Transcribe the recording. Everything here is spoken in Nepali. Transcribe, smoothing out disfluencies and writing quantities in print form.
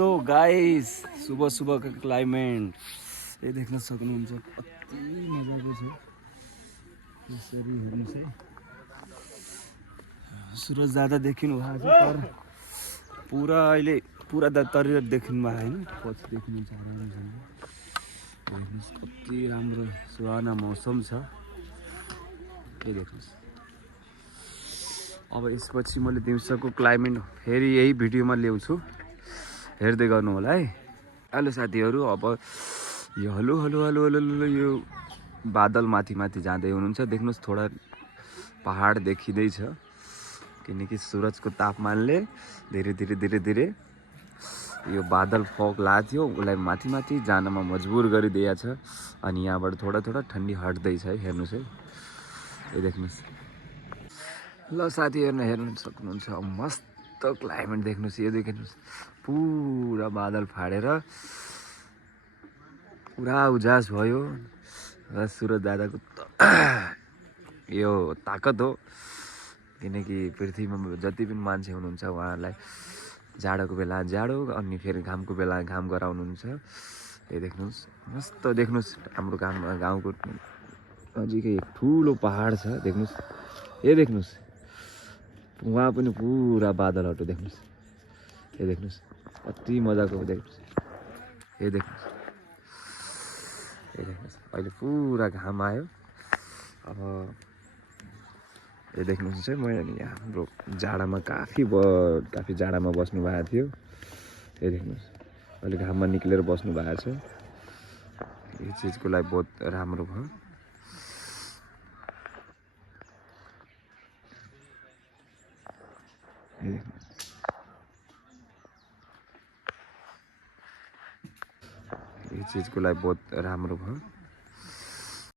सो गाइस सुबह सुबह का क्लाइमेट ये देख्न सक्नुहुन्छ कति मजाको छ यसरी हेर्नु चाहिँ सूरज दादा देखिनु भएको छ तर पुरा अहिले पुरा तरिएर देखिनु भएको हैन पछि देखिनुहुन्छ आरामसँग हेर्नुस् कति राम्रो सुहाना मौसम छ के देख्नुस् अब यसपछि मैले दिउँसोको क्लाइमेट फेरि यही भिडियोमा ल्याउँछु हेर्दै गर्नु होला है हेलो साथीहरु अब यो हलो हलो हलो हलो यो बादल माथि माथि जाँदै हुनुहुन्छ देख्नुस् थोडा पहाड देखिदै छ किनकि सूरजको तापमानले धीरे धीरे यो बादल फग लाग्थ्यो उलाई माथि माथि जानमा मजबुर गरिदिया छ अनि यहाँबाट थोडा थोडा ठण्डी हट्दै छ है हेर्नुस् है यो देख्नुस् ल साथीहरु हेर्न सक्नुहुन्छ मस्त क्लाइमेट देख्नुस् यो देख्नुस् पुरा बादल फाडेर पुरा उजास भयो र सूरज दादाको यो ताकत हो किनकि पृथ्वीमा जति पनि मान्छे हुनुहुन्छ उहाँहरूलाई जाडोको बेला जाडो अनि फेरि घामको बेला घाम गराउनुहुन्छ यो देख्नुस् मस्त देख्नुस् हाम्रो गाउँको नजिकै एक ठुलो पहाड छ देख्नुस् यो देख्नुस् वहाँ पनि पुरा बादलहरु देख्नुस् यो देख्नुस् कति मजाको देख्नुस् यो देख्नुस् अहिले पुरा घाम आयो अब यो देख्नुहुन्छ चाहिँ मैले यहाँ हाम्रो जाडामा काफी जाडामा बस्नु भएको थियो यो देख्नुस् अहिले घाममा निक्लेर बस्नु भएको छ यो चीजको लागि बहुत राम्रो भयो यो चीजको लागि बहुत राम्रो भयो